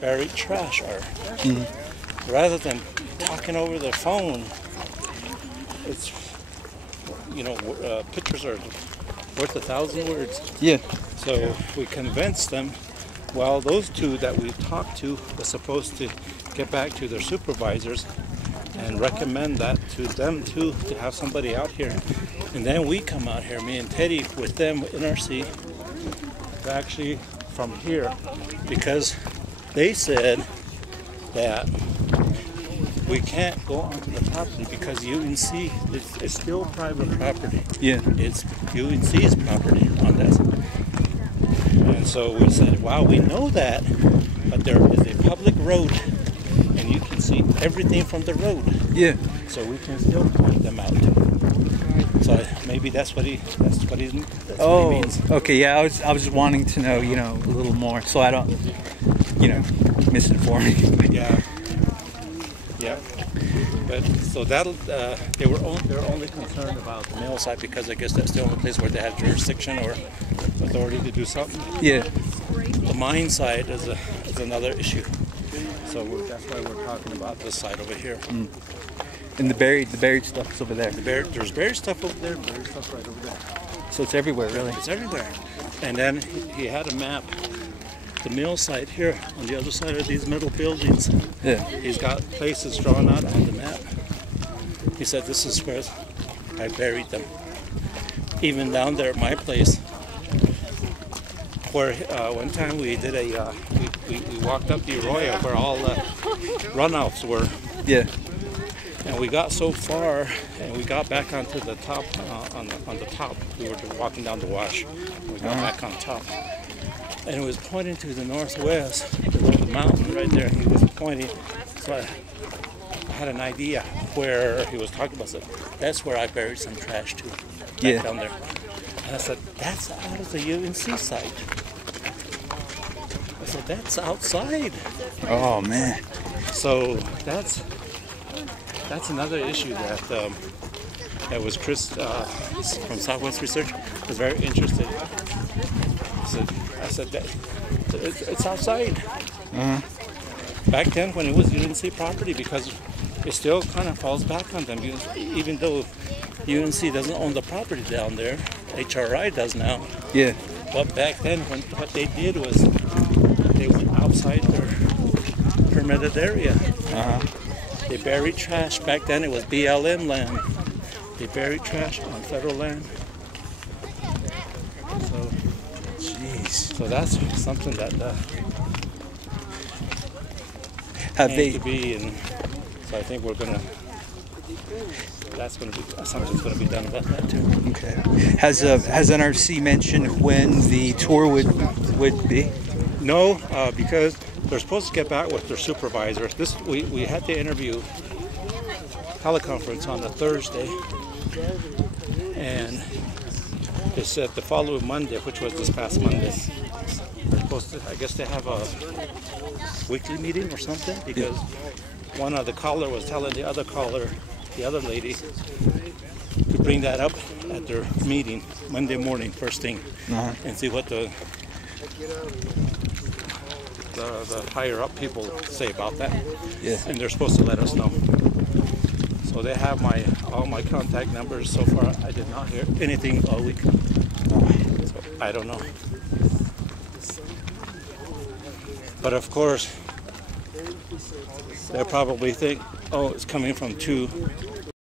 buried trash are. Rather than talking over the phone, it's, you know, pictures are worth 1,000 words. Yeah. So we convinced them. Well, those two that we talked to were supposed to get back to their supervisors and recommend that to them too, to have somebody out here. And then we come out here, me and Teddy, with them, NRC, actually from here, because they said that we can't go onto the property because UNC is still private property. Yeah. It's UNC's property on that. And so we said, wow, we know that, but there is a public road and you can see everything from the road. Yeah. So we can still point them out. So maybe that's what he means. Okay, yeah, I was just wanting to know, you know, a little more so I don't, you know, misinform you. Yeah. Yeah. But so that'll they're only concerned about the mill site because I guess that's the only place where they have jurisdiction or authority to do something. Yeah. The mine site is another issue. So that's why we're talking about this side over here. And the buried stuff is over there. There's buried stuff over there, buried stuff right over there. So it's everywhere, really. It's everywhere. And then he had a map, the mill site here on the other side of these metal buildings. Yeah. He's got places drawn out on the map. He said this is where I buried them. Even down there at my place, where one time we did we walked up the arroyo where all the runoffs were. Yeah. And we got so far, and we got back onto the top, on the top. We were walking down the wash. We got back on top. And it was pointing to the northwest, the mountain right there. He was pointing. So I had an idea where he was talking about. So that's where I buried some trash too. Back down there. And I said, that's out of the UNC site. I said, that's outside. Oh, man. So that's another issue that was Chris from Southwest Research was very interested. I said that it's outside. Back then, when it was UNC property, because it still kind of falls back on them, even though UNC doesn't own the property down there, HRI does now. Yeah. But back then, what they did was they went outside their permitted area. They buried trash. Back then it was BLM land. They buried trash on federal land. So, jeez. So that's something that Have they to be, and so I think something's going to be done about that too. Okay. Has NRC mentioned when the tour would be? No, because they're supposed to get back with their supervisor. We had the interview teleconference on a Thursday, and they said the following Monday, which was this past Monday, they're supposed to, I guess they have a weekly meeting or something, because one of the caller was telling the other caller, the other lady, to bring that up at their meeting Monday morning, first thing, and see what the higher up people say about that. Yeah. And they're supposed to let us know. So they have all my contact numbers. So far I did not hear anything all week. So I don't know. But of course, they probably think, oh, it's coming from two